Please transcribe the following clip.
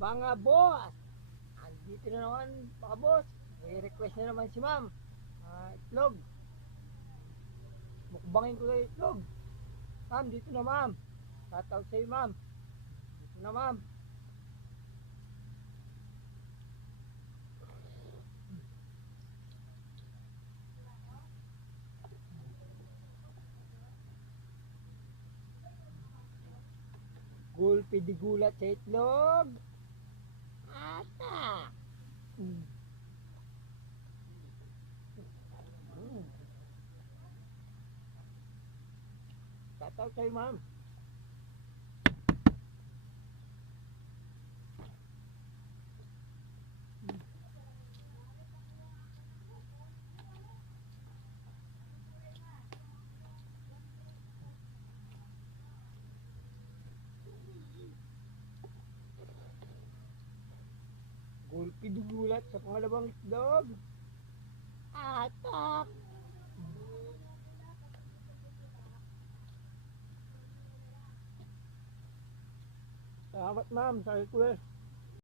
Mga boss, andito na naman mga boss. May request na naman si ma'am. Itlog. Mukbangin ko kayo itlog. Ma'am, dito na ma'am. Shoutout sa'yo ma'am. Dito na ma'am. Gulpi di gulat sa itlog. Ata. Mm. Mm. Shoutout sa'yo ma'am. Gulpi di gulat sa pangalawang itlog. Atak. Salamat ma'am sa request.